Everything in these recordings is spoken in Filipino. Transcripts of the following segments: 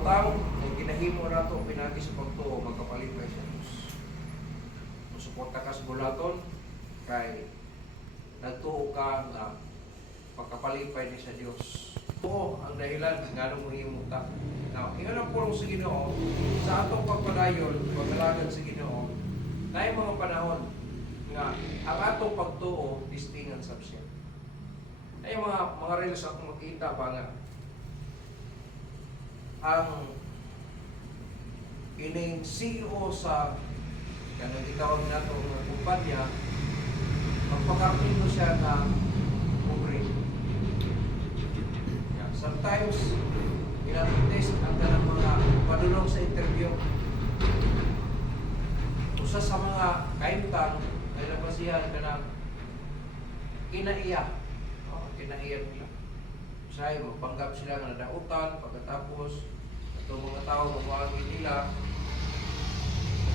butang, ang ginahimo na ito, pinagi sa pagtuo, magkapalipay sa Diyos. Kung suporta ka sa bulaton, kay nagtuo ka na pagkapalipay ni sa Diyos. Oo, ang dahilan, nga nung mahimo ta. Now, ingon ang pulong sa Ginoo, sa atong pagpadayon, pagdalagan sa Ginoo, na yung mga panahon nga ang atong pagtuo, distingan sa siya. Ay mga reels akong makita pa nga ang ining CEO sa kanang gitawag nato nga kumpanya, magpakarating mo siya na pobre. Yeah. Sometimes ina-test ang kanang mga padulong sa interview. Usa sa mga kaimtang ay napasihan kanang kinaiya. Kinaiya nila. Usahay, magpanggap sila nga nadautan, pagkatapos itong mga tao mamawagin nila,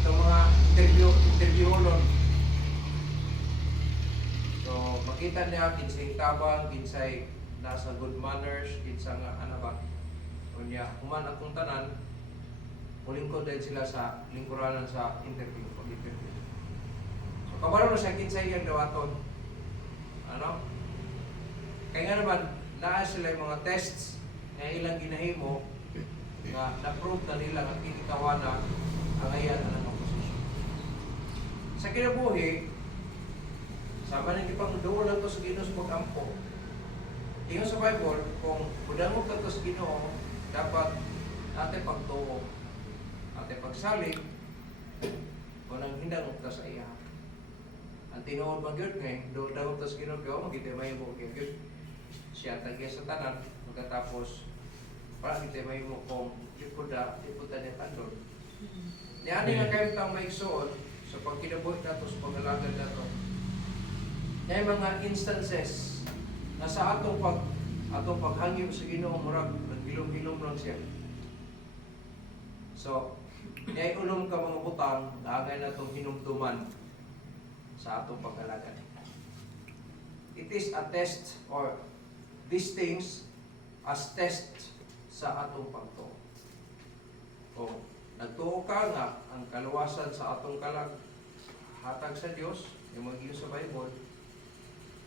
itong mga interviewolon. So, makita niya, kinsay tabang, kinsay nasa good manners, kinsay nga, ano ba, kunya, human akong tanan, ulingkod din sila sa lingkuranan sa interview. So, kabalo na siya, kinsay yung dawaton. Ano? Kaya nga naman, naa sila yung mga tests na ilang ginahimo na na-prove na nila ang kinikawana ang ayan na ng posisyon. Sa kinabuhi, sama ng ipang doon lang ito sa Ginoo sa pag-ampo. Tingnan sa Bible, kung budangog ka ito sa Ginoo, dapat natin pagtuo, natin pagsalig, o nang hindang ka sa iya. Ang tinuod mag-yun ngayon, doon daw ito sa Ginoo, kaya magkita may mo kaya siya tagya sa tanan, magkatapos para kita may mo kung ipuda niya tandon. Yan nga kayo itang maigsoon sa pagkinabuhi na ito, sa pag-alagad na ito. Yan mga instances na sa atong paghangyo sa Ginoo, murag naghilom-hilom lang siya. So, yan ulong ka mga butang na angay na itong hinumduman sa atong pag-alagad. It is a test, or these things as test sa atong pagtuo. Kung nagtuo ka nga ang kaluwasan sa atong kalag hatag sa Dios, yung mga sa Bible,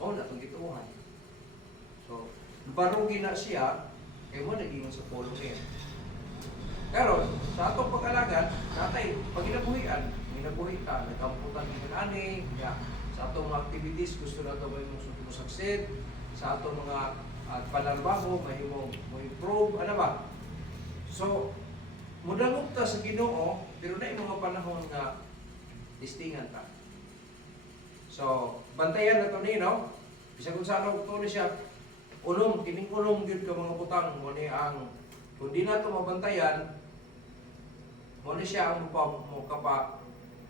na itong gituuhan. So, barugi na siya, kaya mo naging sa pulong niya. Pero, sa atong pag-alagad, natay, pag inabuhian, ka, nagkamputan ng ani, sa atong mga activities, gusto na ito ba yung succed, sa atong mga panarbaho, may improve, ano ba? So, mudangog ta sa Ginoo, pero na yung mga panahon nga distingan ta. So, bantayan na ito no? Bisa kung saan ito siya, kining ulong yun ka mga butang, muna ang, kung di na ito mabantayan, muna siya ang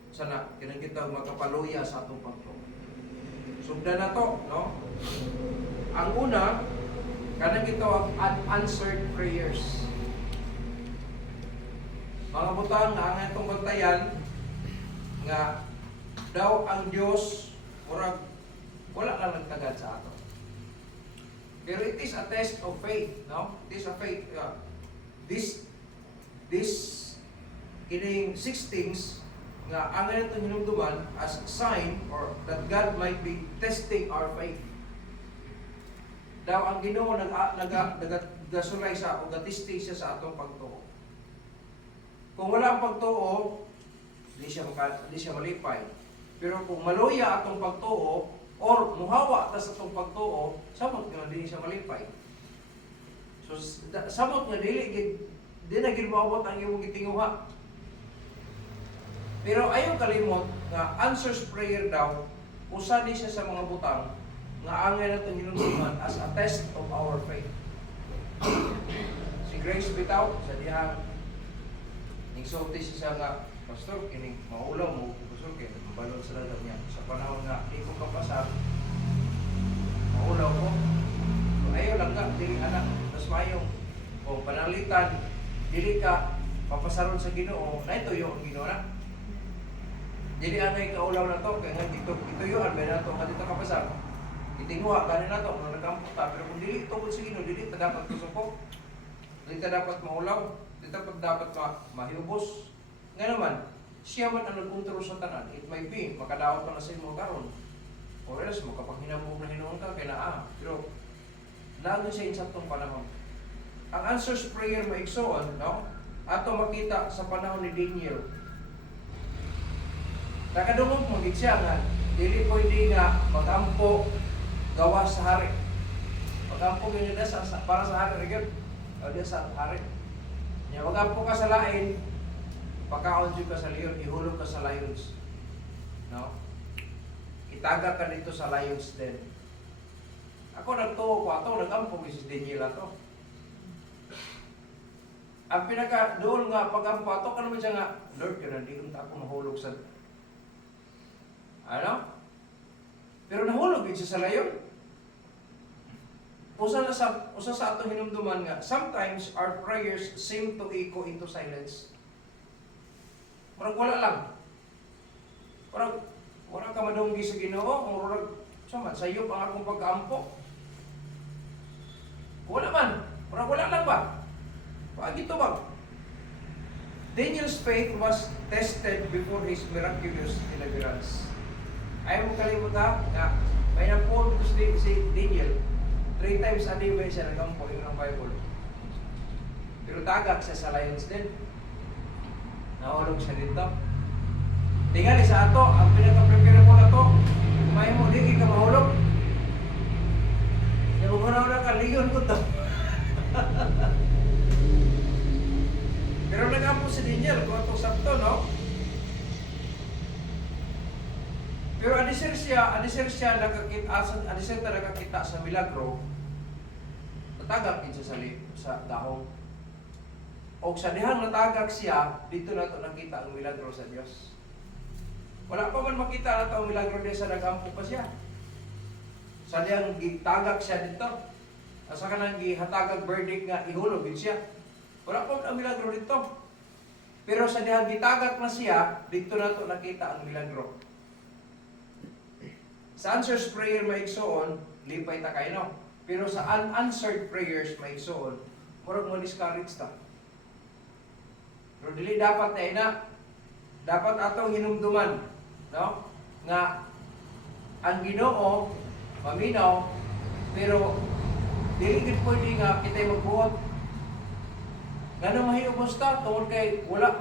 sana, kinagita magkapaluya sa atong pagto. Sugda na to, no? Ang una, kanang ito ang unanswered prayers. Mga butang nga ang itong bantayan nga daw ang Diyos murag wala lang nagtagad sa ato. Pero it is a test of faith, no? It is a faith. This kining 6 things nga ang itong hinumduman as sign or that God might be testing our faith. Daw ang Ginoo nagasulay sa o gatisti siya sa atong pagtuo. Kung wala ang pagtuo, hindi siya malipay. Pero kung maluya atong pagtuo or muhawa ta sa atong pagtuo, samot nga hindi siya malipay. So samot nga dili na gid maabot ang imong gitinguha. Pero ayaw kalimot nga answers prayer daw usa ni siya sa mga butang nga angay natin hinumduman as a test of our faith. Si Grace bitaw sa dihang nagsulti siya nga, Pastor, kining maulaw mo, Pastor, kaya mabalon sa lalab niya. Sa panahon nga, di ko kapasar, maulaw ko. So, ayaw lang nga, dili anak, tas mayong, kung panalitan, dili ka papasaron sa Ginoo, na ituyo ang Ginoo na. Dili angay kaulaw na to, kaya nga ituyuan, may na to, dito kapasar. Itinguha, ganin na to, kung nagkampot ta, pero kung dili tungkol sa Ginoo, dili ta dapat kusupok. Dili ta dapat maulaw, dili ta dapat mahiubos. Nga naman, siya man ang nagkontrol sa tanan. It might be, makadaot pa na sa imo karon. Or else, makapaghinabog na hinuon ka, kaya Pero, nandun siya insaktong panahon. Ang answers prayer maigsoon, no? Ato makita sa panahon ni Daniel. Nakadungog magig siya nga, dili pwede nga magampo gawa sa hari. Magampo ganyan na para sa hari, rin o diya sa hari. Nya magampo ka sa lain, pagkaon ka sa leon, ihulog ka sa lions. No? Itaga ka dito sa lions den. Ako nagtuo ko ato, nagampo si Daniel ato. Ang pinaka doon nga pagampo ato ka naman siya nga, Lord, kaya hindi ko mahulog sa ano? Pero nahulog siya sa layon. Usa sa atong hinumduman nga, sometimes our prayers seem to echo into silence. Parang wala lang. Parang wala ka madunggi sa Ginoo, murag sayop ang akong pag-ampo. Wala man. Parang wala lang ba? Pag ito ba? Daniel's faith was tested before his miraculous deliverance. Ayaw mo kalimutan nga, may na-Paul si Daniel, 3 times a day ba siya nag-ampo yung ng Bible. Pero tagak siya sa lions din. Nahulog siya dito. Tingali sa ato, ang pinaka-prepare mo na to, kumain mo, di ka mahulog. Nabukunaw na ka, leon ko to. Pero nag-ampo si Daniel, kung itong sakto, no? Pero adisir siya nakakita sa milagro, natagak din siya sa dahong. O sa dihang natagak siya, dito na ito nakita ang milagro sa Diyos. Wala pa man makita na ito ang milagro niya sa nag-ampo pa siya. Sa dihang gitagak siya dito, asa ka nang gihatagag verdict nga ihulog din siya. Wala pa man ang milagro dito. Pero sa dihang gitagak na siya, dito na ito nakita ang milagro. Sa answers prayer maigsoon, lipay ta kayo, no? Pero sa unanswered prayers maigsoon, murag mo discourage ta. Pero dili dapat na dapat atong hinumduman, no? Nga ang Ginoo maminaw, pero dili gid pwede nga kitay magbuot. Ngano mahiyos ta tungod kay wala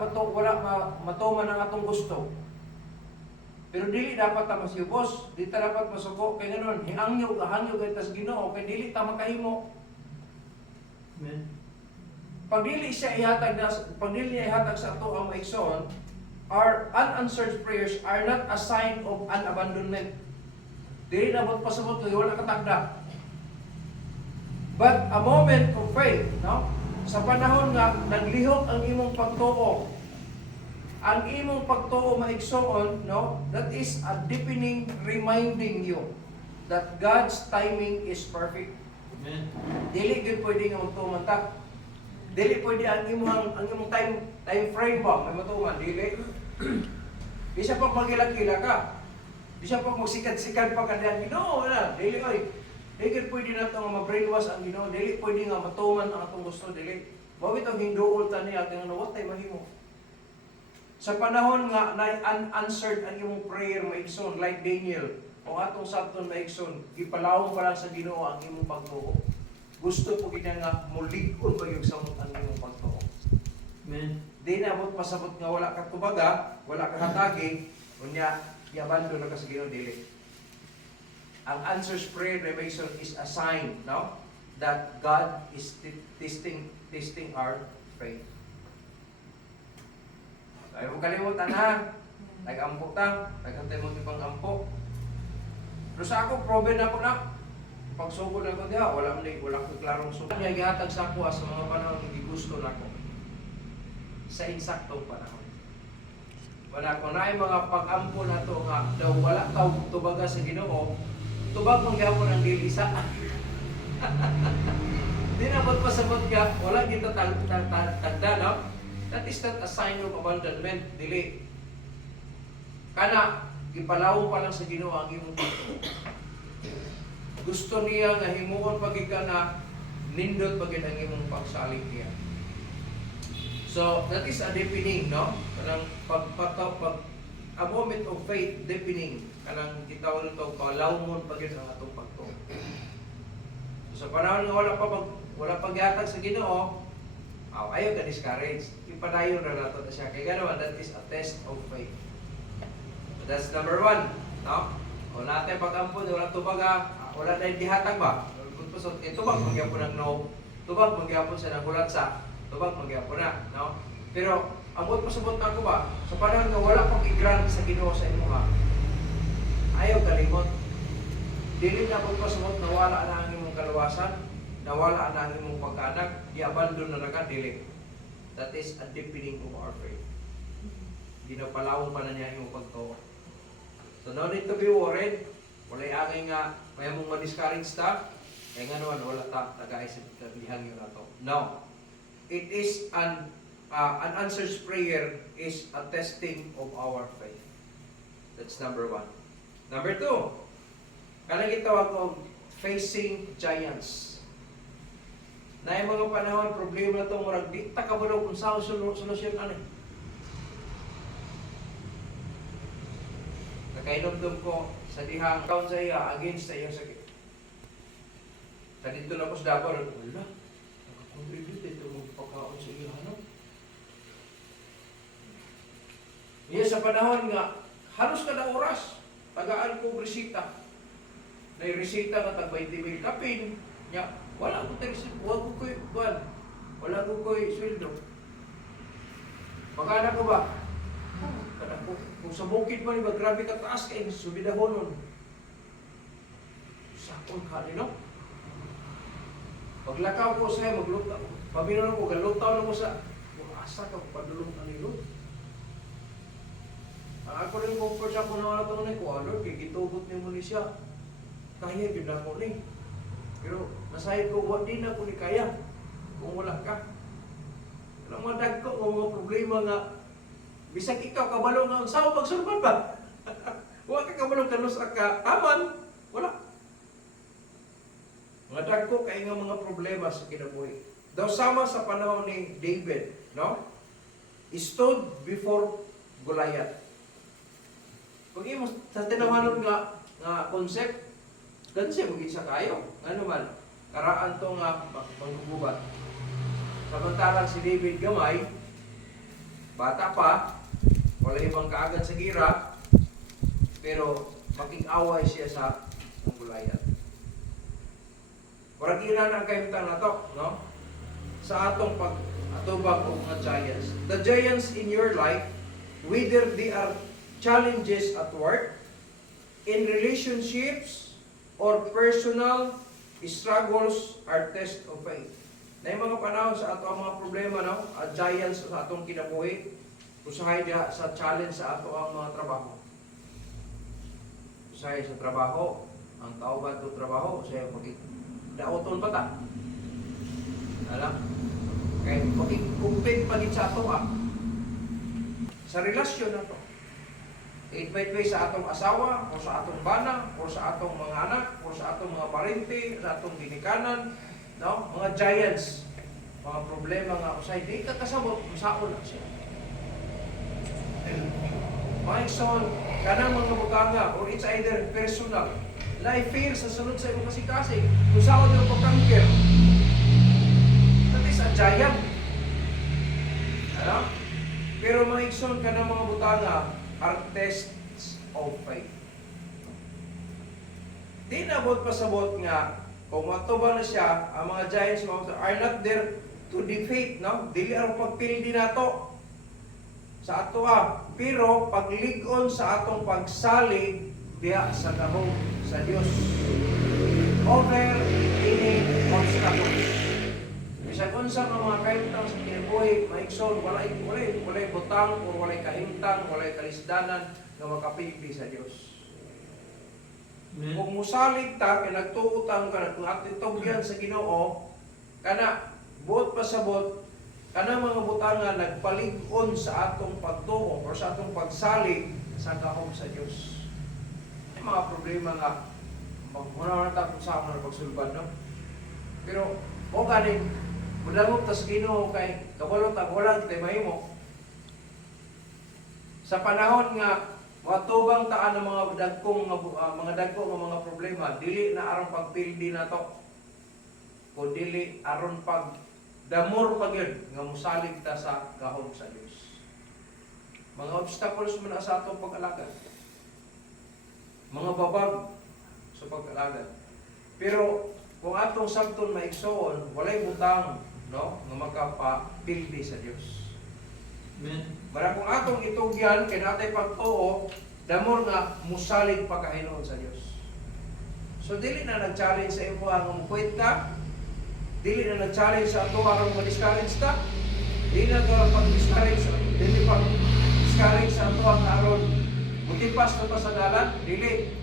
matuman ang atong gusto. Pero dili dapat ta masiyubos, di ta dapat masuko kay ganon, hangyo kay tas Ginoo kay dili ta makahimo. Amen. Pag dili ihatag sa ato ang maigsoon, our unanswered prayers are not a sign of an abandonment. Dili na bot pasabot kay wala katagda. But a moment of faith, no? Sa panahon nga naglihok ang imong pagtuo, ang imong pagtuo maigsoon, no? That is a deepening reminding you that God's timing is perfect. Amen. Dili gid pwede nga magtuman ta. Dili pwede ang imong time frame ba may matuman, dili. Bisa pa magilak-ila ka. Bisa pa magsikat-sikat pa kanang Ginoo na. Dili oy. Dili pwede na ito nga ma-brainwash ang Ginoo. Dili pwede nga matuman ang atong gusto, dili. Mao itong hinduol ta niya ating ano, what tay mahimo. Sa panahon nga na unanswered ang imong prayer maigsoon like Daniel o atong sabton maigsoon, ipalawom pa lang sa Ginoo ang imong pagtuo. Gusto po gina nga mulig-on pa yung samot ang imong pagtuo. Amen. Di na abot pasabot nga wala ka tubaga, wala ka hatagi, unya i-abandon na ka sa Ginoo, dili. Ang answers prayer revelation is a sign, no? That God is testing our faith. Ayaw mo kalimutan ha. Nag-ampo ta. Naghantay mo ibang ampo. Pero sa ako, proven ako na. Pagsugod na ko diha, wala ko klarong sugod. Niya gihatag sa ako sa mga panahon na gigusto na ko. Sa insaktong panahon. Wala ko na yung mga pag-ampo na to nga daw wala ka tubaga sa Ginoo. Tubag mong gapon ang dilisa. Di na ba't pasabot ka, wala kita tagda, no? That is not a sign of abandonment, dili. Kana, ipalaw pa lang sa Ginoo ang imong pagtuo. Gusto niya nga himuon pagika na nindot pagid ang imong pagsalig niya. So, that is a deepening, no? Kanang pag a moment of faith, deepening. Kanang gitawag nito, palawmon pagid ang atong pagtuo. So, sa panahon nga wala pagyatag sa Ginoo, ayaw ka discourage. Ipadayon na nato na siya. Kaya gano'n, that is a test of faith. That's number 1, no? O natin pag-ampun, wala tubaga, wala tayong dihatag ba? Tubag magyapon ng no, tubag magyapon sa nagulat sa, tubag magyapon na, no? Pero, ambot pasabot ako ba, sa panahon nga wala pang i-grant sa Ginoo sa imo ha, ayaw kalimot. Dili na ambot pasabot na wala na ang imong kaluwasan, nawala na ang imong pagkaanak, i-abandon na naga, dili. That is a deepening of our faith. Ginapalawang pa na niya yung pagtuo. So no need to be worried. Wala'y angin nga, may mong ma-discourage ta, kaya nga naman, wala ta, nag-aisip kaglihan yun na to. No. It is an answered prayer is a testing of our faith. That's number 1. Number 2, kanang gitawag ko, facing giants. Na yung mga panahon, problema na ito, murag di takabalaw kung saan solusyon ano. Nakainomdom ko sa dihang kaon sa iya, against sa iyong sakit. Sa dito na ko sa Davao, wala, nakakontribute ito mong pagkaon sa iya, ano? Iya sa panahon nga, halos kada oras, tagaan ko resita. Na yung resita na tag 20,000 kapin, niya, wala ko tayo, wala ko ko'y sweldo. Magkana ko ba? Kung sa bukid man, iba, grabe ka taas kayo, subidahonon. Sakon ka no? Paglakaw ko sa'yo, maglutaw. Pabino ko, galutaw na ko sa, asa ka, padulong na nilo. Ang ako rin comfort siya kung nawala ito na ko, Lord, kaya gitugot ni mo ni siya. Kaya, yun ako ni. Pero, nasayad ko, di na ko ni kaya. Kung wala ka. Alam mo, dagko, kung mga problema nga, bisag ikaw, kabalo nga, saan mo magsulman ba? Huwag ka kabalo kanus ka, aman, wala. Mga dagko, kaya nga mga problema sa kinabuhi. Daw sama sa panahon ni David, no? He stood before Goliath. Kung imo sa tinawanon nga concept, gansi mo sa kayo. Ano man, karaan to nga maggugubat. Samantalang si David gamay, bata pa, wala ibang kaagad sa gira, pero makig-away siya sa Goliath. Warang ira na ang kayutan na to, no? Sa atong pag-atubag o mga giants. The giants in your life, whether they are challenges at work, in relationships, or personal struggles, are test of faith. Na yung mga panahon sa ato ang mga problema, no? Giants sa atong kinabuhi, usahay diha sa challenge sa ato ang mga trabaho. Usahay sa trabaho, ang tao ba ito trabaho, usahay daoton pa ta. Alam? Kaya makikumpit pa din sa ato sa relasyon na to. Itbay-bay sa atong asawa, o sa atong bana, o sa atong mga anak, o sa atong mga parente, sa atong ginikanan, no? Mga giants, mga problema nga usay, di ka kasabot, masaon na siya. Mga ikson, kanang mga butanga, or it's either personal, life fear sa sunod sa imong kasing-kasing, kung saan yung pagkangker, that is a giant. Ano? Pero mga ikson, kanang mga butanga, are tests of faith. Di nabot pasabot nga, kung matuba na siya, ang mga giants are not there to defeat, no? Dili ang pagpildi nato sa ato pero paglig-on sa atong pagsalig diha sa gahom sa Dios over any obstacles. Bisag unsa nga mga kahimtang sa kinabuhi, maigsoon, walay butang o walay kahimtang, walay kalisdanan nga makapigdi sa Dios. Kung musalig ta, pinagtuutang ka na, kung atitogyan sa Ginoo, kana, buot pasabot, kana mga butanga nagpalig-on sa atong pagtuo o sa atong pagsalig sa gahom sa Dios. May mga problema nga, magmuna na ta kung saan na pagsulban, no? Pero, O ganing mudamog tas Ginoo kay kabalo ta wala kay mahimo. Sa panahon nga matubang taan ng mga dagkong mga problema, dili na aron pagpildi na to. Kung dili aron pag damor pag yun, nga musalig ta sa gahom sa Dios. Mga obstacles man sa atong pag-alagad. Mga babag sa pag-alagad. Pero kung atong sabton maigsoon, walay butang, no, nga makapapildi sa Dios. Amen. Bara kung atong itugyan kay natay pagtuo, damor nga musalig pagkahinon sa Dios. So dili na nag-challenge sa imo ang mukwit ka, dili na nag-challenge sa ato aron ma-discourage ta, dili na pag-discourage, dili pag-discourage sa ato ang aron mutipas na ta sa dalan, dili.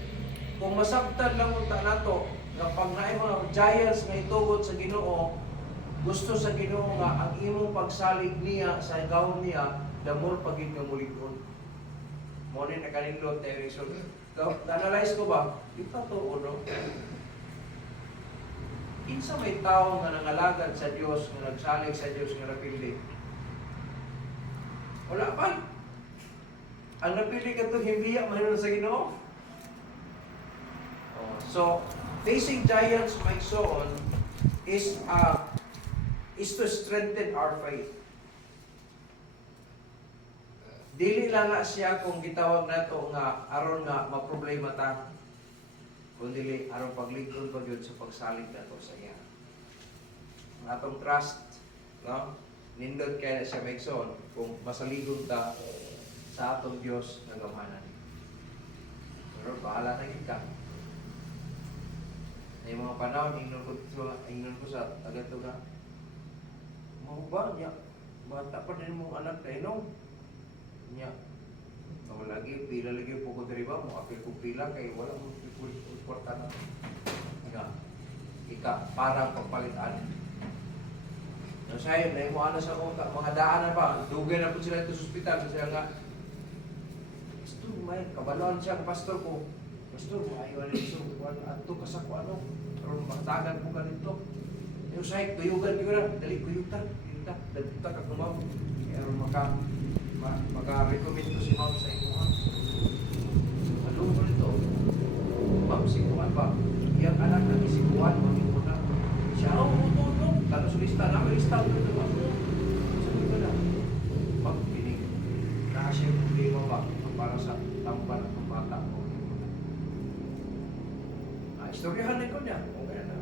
Kung masabtan lang unta nato nga pag naay mga giants nga itugot sa Ginoo, gusto sa Ginoo nga ang imong pagsalig niya sa gawon niya damor pagid nga mulig-on. Mo ni nakalindot tayo so na-analyze ko ba? Di pa to no? Kinsa may tao nga nangalagad sa Dios, nga nagsalig sa Dios nga napili? Wala pa. Ang napili kadto himbiya mahino sa Ginoo. So, facing giants my son is to strengthen our faith. Dili lang na siya kung gitawag nato nga aron nga maproblema ta, kundi aron pagligod pa gyud sa pagsalig nato sa iya. Ang atong trust, no? Nindot kay na siya maigsoon kung masaligod ta sa atong Dios nga gamanan. Pero bahala na gid ka. May mga panahon ingnon ko sa agad to ka. Mo ba niya? Bata pa din mong anak na inom. Niya. Kung lagi, pila lagi po ko diri ba? Mo apil ko pila kay wala mo importa na. Ika, parang pagpalitan. No, sayo, na mo ano sa mga daan na ba? Dugay na po sila ito sa ospital. Kasi nga, pastor, may kabaloan siya ang pastor ko. Pastor, ayaw na ito. Ato ka sa kung ano. Pero magtagan po ka nito. Yung sayo, kuyugan ko na. Dali, kuyugan. Dagta ka kumaw. Kaya maka-recommend ko si ma'am sa inyo. Ano ko nito? Ma'am, sikuan ba? Iyang anak na isikuan, ma'am na. Siya, no. Talo sa lista na, may lista ko ito. Sabi ko na, ma'am, pinig. Nakasya yung problema ba? Para sa tampan ng bata ko. Istoryahan ko niya. Okay na.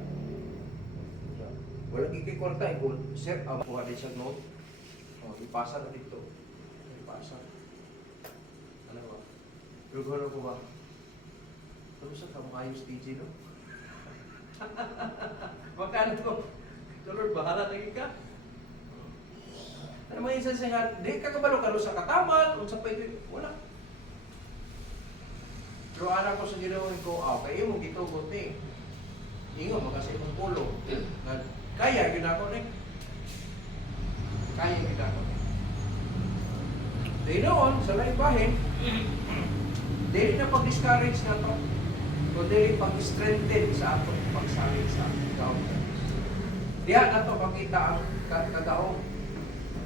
Walang ikikwarta eh. Sir, kuha din siya note. Ipasa na dito. Ipasa. Ano ba? Luguro ko ba? Ano sa kamayos DJ, no? Magkano ko? Lord, bahala na ka. Ano may isa siya nga, di ka kabalo sa kataman, kung sa pwede, wala. Pero anak ko sa ginawin ko, kaya mo gitugot eh. Ingo, magkasay mong pulo. Kaya, yun ako eh. Kaya, yun ako eh. Dahil noon, sa laibahin, dahil na pag-discourage na to, o dahil pag-strengthen sa atong pagsalit sa gawin. Diya na to makita ang kagaong.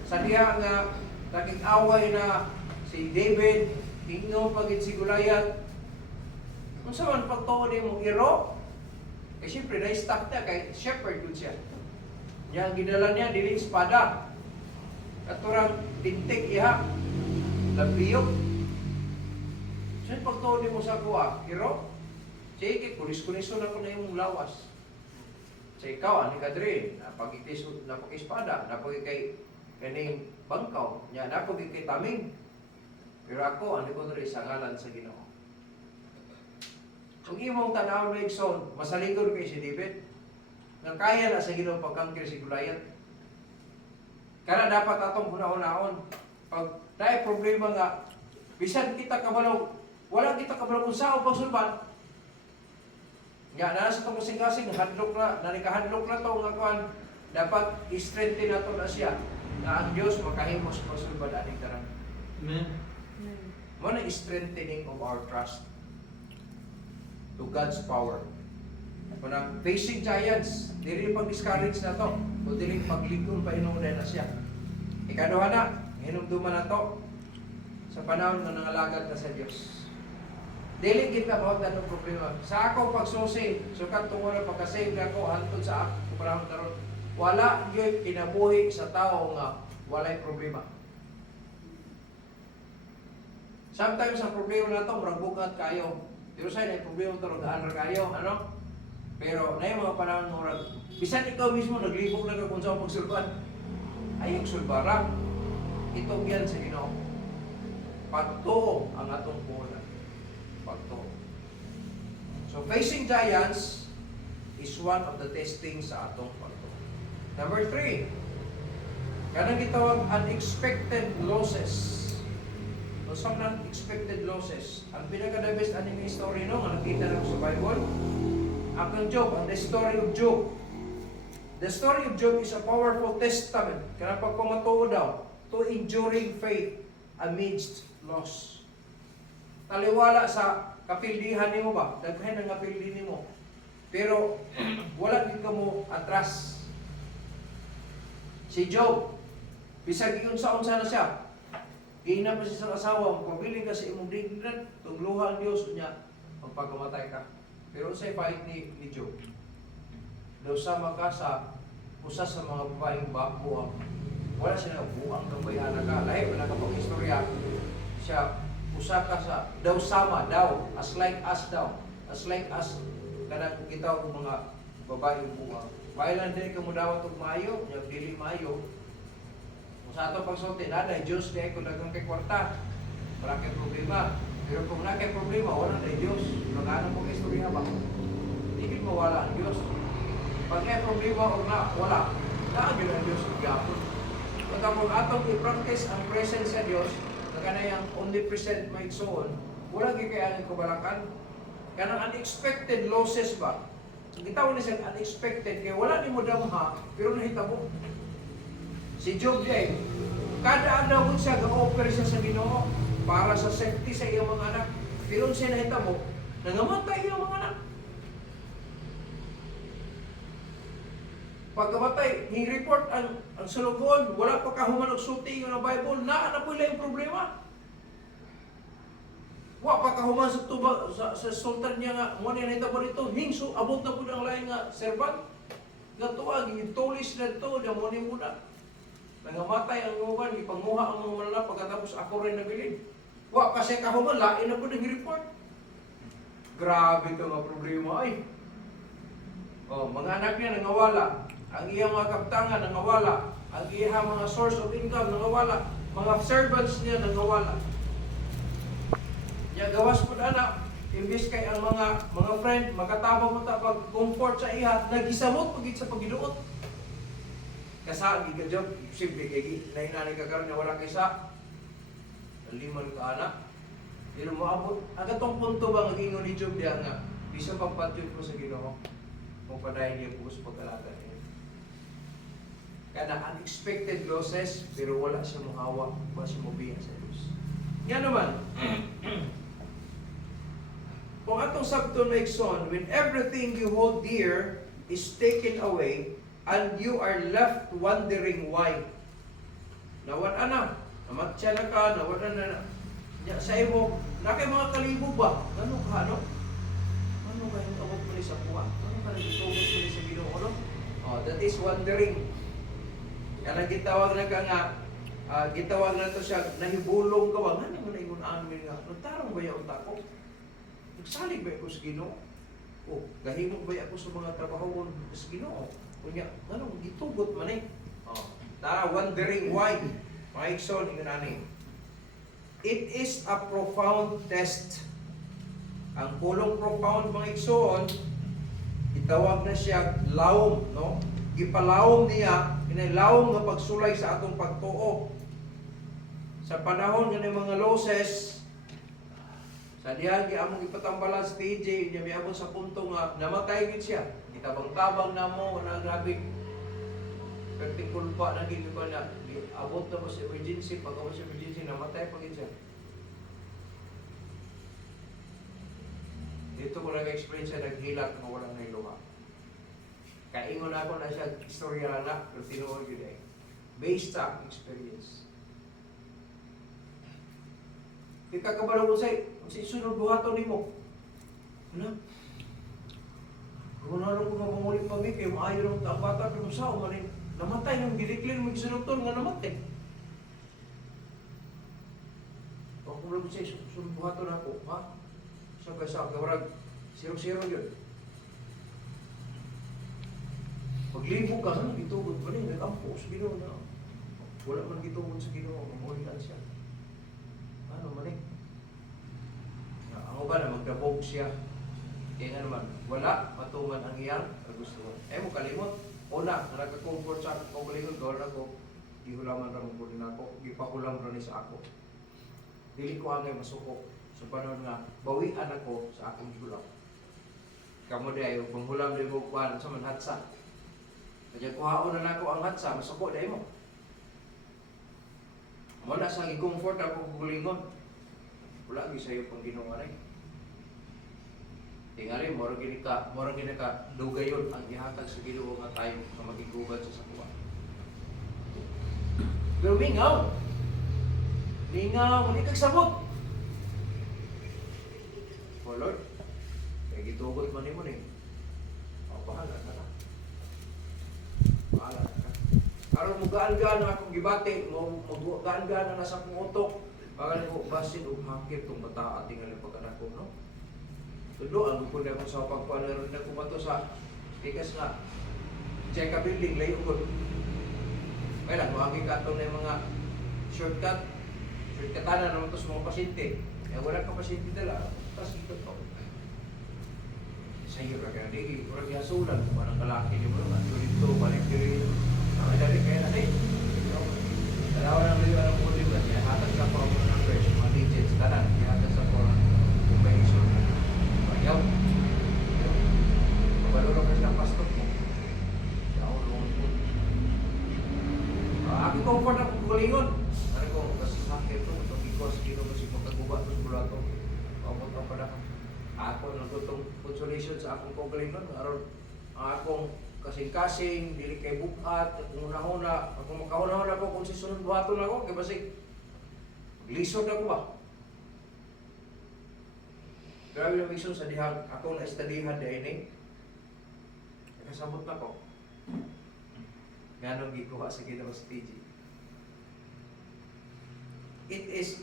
Sa diya nga, naging away na si David, tingno pagit si Goliath. Kung saan pagtuon mo hero, eh siyempre na-stop niya kay shepherd yun siya. Niya ang ginala niya, diling espada. Katurang tintik iha, labiyok. Saan pagtuon mo sa kuha, hero? Sige, kunis-kuniso na ko na yung lawas. Sa ikaw, ani ka dre, napag-espada, napag-ikay kaning bangkaw, niya napag-ikay taming. Pero ako, ani ko dre, sa ngalan sa Ginoo. Kung imong tanawon na ikson, masaligod kay si David, nga kaya na sa Ginoo pagkangkir si Goliath. Kaya dapat atong huna-hunaon. Pag dahil problema nga, bisan kita kabalaw, wala kita kabalaw kung saan pagsulban, nga nasa itong kasing-kasing, hadlok na, nanikahadlok na ito, nga kuhan, dapat i-strengthen na ito na siya, na ang Diyos makahimos pagsulban aning karang. Amen. Muna is strengthening of our trust to God's power. Kunang facing giants, dili pag-discourage na to. O dili pagligon pa hinungdan na siya. Ikaduha na, hinumduman na to sa panahon nga nangalagad na sa Dios. Dili gid na mao tanong problema. Sa ako pagsusi, sukat tungod na pagka-save ako hantod sa ako panahon karon. Wala gyud kinabuhi sa tao nga walay problema. Sometimes ang problema na to murag bugat kayo. Pero sa ay problema to gaan ra kayo, ano? Pero na yung mga panahon murag bisan ikaw mismo naglibog na kung saan pagsulban. Ay sulbara. Ito yan sa Ginoo. Pagtuo ang atong punan. Pagtuo. So facing giants is one of the testing sa atong pagtuo. Number 3, kanang gitawag unexpected losses. So some unexpected losses. Ang pinaka-the best anime story no nga nakita na sa Bible, ang Job, ang the story of Job. The story of Job is a powerful testament kanang pagpamatuo daw to enduring faith amidst loss. Taliwala sa kapildihan nimo ba? Daghan ang kapildi nimo. Pero wala gid ka mo atras. Si Job, bisag giunsa-unsa na siya. Gina pa siya sa asawa, pabiling ka sa imong dignan, tugluha ang Dios niya pagpagamatay ka. Pero unsay fight ni Job? Daw sama ka sa usa sa mga babaeng buang. Wala siya na buang ng bayana ka. Lahi pa nakapag-istorya siya usa ka sa daw sama daw as like us daw as like us kada kita og mga babaeng buang. Bailan din ka mo dawat og maayo, nya dili maayo. Sa ato pagsulti na dahil Diyos di ko dagang kay kwarta. Wala kay problema. Pero kung na kay problema, wala dahil Diyos. Magano mo kay istorya ba? Hindi mawala ang Diyos. Pag may problema o na, wala. Naagin ang Diyos gapon. Pagkapag atong i-practice ang presence sa Diyos, naganayang omnipresent may igsoon, wala gikayanin kubalakan. Kanang unexpected losses ba? Gitawag na siya unexpected, kaya wala ni mo damha, pero nahitabo. Si Job ay, kada adlaw siya ga-offer siya sa Ginoo para sa safety sa iyang mga anak. Pero siya nahitabo, nangamatay iyang mga anak. Pagkamatay, ni-report ang sulugon, wala pa kahuman og sulti ng Bible, na po yung problema. Wa pa kahuman sa tuba sa sultan niya nga, mo niya nahitabo dito, hingso, abot na po ang lain nga servant. Gatuwa, gitulis na ito, na mo ni muna. Nangamatay ang nguban, ipanguha ang mga malala pagkatapos ako rin nabilin. Wa kasi kahuman, lain na po nag-report. Grabe ito nga problema ay. Oh, mga anak niya nangawala. Ang iyang mga kaptangan nangawala. Ang iyang mga source of income nangawala. Mga servants niya nangawala. Ya gawas po anak, imbis kay ang mga friend makatabang mo ta pag comfort sa iya, nagisamot pagit sa Paginoon. Kasa giga job, simple kay nainani ka karon nga wala kay sa liman ka anak. Pero moabot agatong punto ba nga gingon ni Job diha nga bisan pagpatyon ko sa Ginoo. Kung padayon niya po sa pag-alaga niya. Kana unexpected losses, pero wala siya muhawa, wala siya mubiya sa Diyos. Nga naman, kung atong sabton na ikson, when everything you hold dear is taken away, and you are left wondering why. Nawala na, namatya na ka, nawala na. Sa imo, na kay mga kalibog ba? Ano ka, ano? Ano ka yung abot mo sa buwan? Ano ka nagtutubos mo sa Ginoo, no? Oh, that is wondering. Kaya gitawag na ka nga, gitawag na to siya, nahibulong ka ba? Ano mo na ingon amin nga? Nagtarong ba yung tako? Nagsalig ba ako sa Ginoo? O, gahimog ba ako sa mga trabaho sa Ginoo? Kunya, anong gitugot man eh? Oh, wondering why? Mga ikson, ingon ani. It is a profound test. Ang kulong profound mga igsoon, itawag na siya lawom, no? Gipalawom niya, inilawom nga pagsulay sa atong pagtuo. Sa panahon nga ng mga losses, sa diha among ipatambalan sa TJ, niya miabot sa punto nga namatay gid siya. Itabang-tabang na mo, na grabe. Perting kulpa na gid ko na abot na mo sa emergency, pag abot sa emergency, namatay pa gid siya. Dito ko nag-explain siya, naghilat na walang nailuha. Kaingon ako na siya, istorya lang na, pero tinuod yun eh. Based sa aking experience. Ikakabalaw ko sa'yo, sa isunod buhaton ni mo. Ano? Kung ano ko nga mangulit pag kayo, maayo lang ang bata, pero sa umanin, namatay nung giliklin mo gisunod nga namatay. Kung kumulaw ko sa'yo, isunod buhaton ako, ha? Sa kasa, kawarag, 0-0 yun. Paglibog ka, ano, gitugod pa rin, nag-ampos, ginawa na. Wala man gitugod sa ginawa, mamulitan siya. Ano man eh? Ang uba na magdabog siya. Kaya nga naman, wala matuman ang iyang kagustuhan. Mo kalimot. Una, nagka-comfort sa ako, kagulingon, gawin ako, ihulaman ra mo din ako, gipakulang ra ni sa ako. Dili ko angay masuko. Sa panahon nga, bawian ako sa akong gihulam. Kamu di ayo, panghulam din mo kuhan sa manhatsa. Kaya kuhaon na nako ang hatsa, masuko di mo. Wala sa i-comfort ako gulingon. Wala gi sayo pang ginawa rin. Tingali, moro gini ka dugayon ang ihatag sa Ginoo nga tayo na magigubad sa sakwa. Pero mingaw, hindi kagsabot. Oh Lord, kaya gitugot man mo ni. Bahala na lang. Bahala na lang. Aron mo gaan-gaan na akong gibati, mo gaan-gaan na nasa akong utok. Baka ko basin o hakit itong bata at tingali pagkanak ko, no? Tulo, ang po na kung sa pagpanaroon na kumato sa tikas nga check-up building, layo ko. Kaya lang, maaming katong na yung mga shortcutanan naman ito sa mga pasyente. Kaya wala ka pasyente dala, tapos ito to. Sa iyo ka kaya, di, kurang yasulan, kung anong kalaki niyo mo naman, dito, balik dito. Nakadali kaya na, dalawa na medyo anong muli ba niya, hatag sa po ang mga numbers, mga digits, tanan, hatag sa po ang combination. Ayaw. Mabalulong na siya pastor mo. Ayaw, lumang po. Ako comfort ako gulingon. Ano ko, kasi sakit ito, itong because, kino mo si pagkagubat ng bulato. Pamunta pa na. Ako nagutong consolation sa akong gulingon. Aron, ang akong kasing-kasing, dili kay bukat, kung una-una, kung makahuna-una ko, kung sisunod buhaton ako, kaya basig, lisod ako ba? Grabe yung mission sa dihang, ako na-estadihan dahil ni, nakasabot na ko. Ganong gikuha sa Ginoo sa TG. It is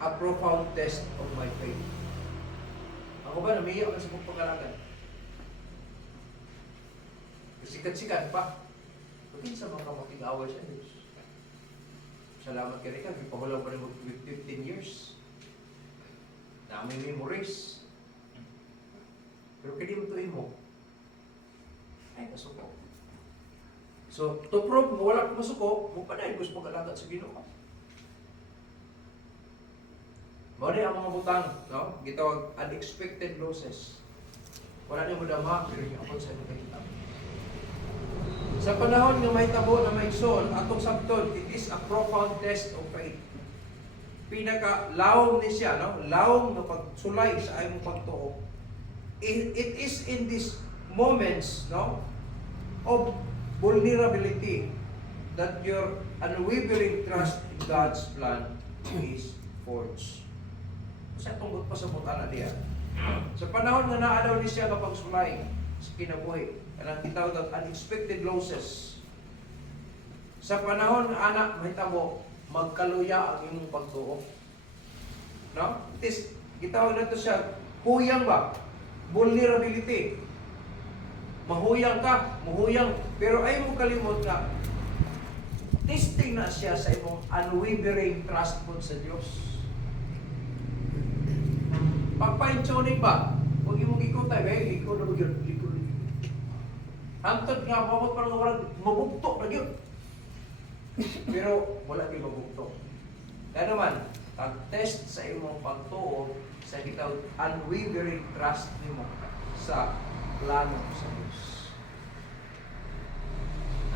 a profound test of my faith. Ako ba, namiyak na sa pagpagalagan? Sikat-sikat pa. Pagkin sa mga makikawal sa Diyos. Salamat ka rin ka. Ipahulaw pa rin mo 15 years. Dami memories. Pero kaya mo ito mo. Ay, masuko. So, to prove mo wala kang masuko, mo pa na gusto pag-alagat sa Ginoo. Muna ang mga butang, no? Gitawag unexpected losses. Wala niyo mo dama, pero yung ako sa nakikita. Sa panahon ng may tabo na may sol, atong sabton, it is a profound test of faith. Pinaka-lawom ni siya, no? Lawom na pagsulay sa ayong pagtuo. It is in these moments, no, of vulnerability that your unwavering trust in God's plan is forged. Sa tungkol pa sa butana niya. Sa panahon na naadaw ni siya kapag sulay sa kinabuhi, ang kitawag ng unexpected losses. Sa panahon na anak, mahita mo, magkaluya ang imong pagtuo. No? It is, kitawag na ito siya, huyang ba? Vulnerability. Mahuyang ka, mahuyang. Pero ay mo kalimot na, testing na siya sa imong unwavering trust mo sa Diyos. Pag-fine-tuning ba? Huwag imong ikotay, ikaw na mag-yun. Hantod nga, mabot pa ng orang, mabugto na yun. Pero wala di mabugto. Kaya naman, pag-test sa imong pagtuo sa gitawag unwavering trust nimo sa plano sa Diyos.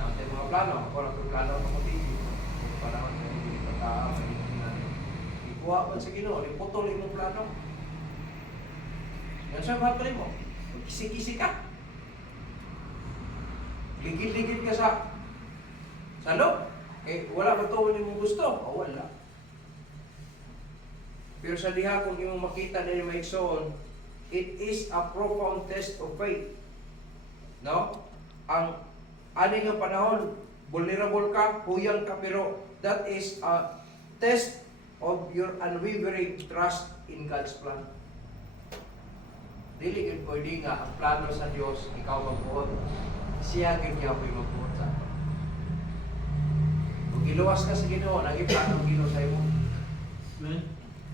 Natin mga plano, ako lang itong plano ng motibo. Kung panahon na hindi patao, hindi natin. Ikuha man sa Ginoo, iputol imong plano. Yan siya mahal mo. Kisi-kisi ka. Ligid-ligid ka sa loob. Eh, wala ba ito mo gusto? O wala. Pero sa diha kung imong makita na yung maigsoon, it is a profound test of faith. No? Ang ani nga panahon, vulnerable ka, huyang ka, pero that is a test of your unwavering trust in God's plan. Dili gid pwede nga ang plano sa Dios ikaw magbuot. Siya gid niya pwede magbuot sa ato. Kung giluwas ka sa Ginoo, naging-plano ang Ginoo sa imo. Amen.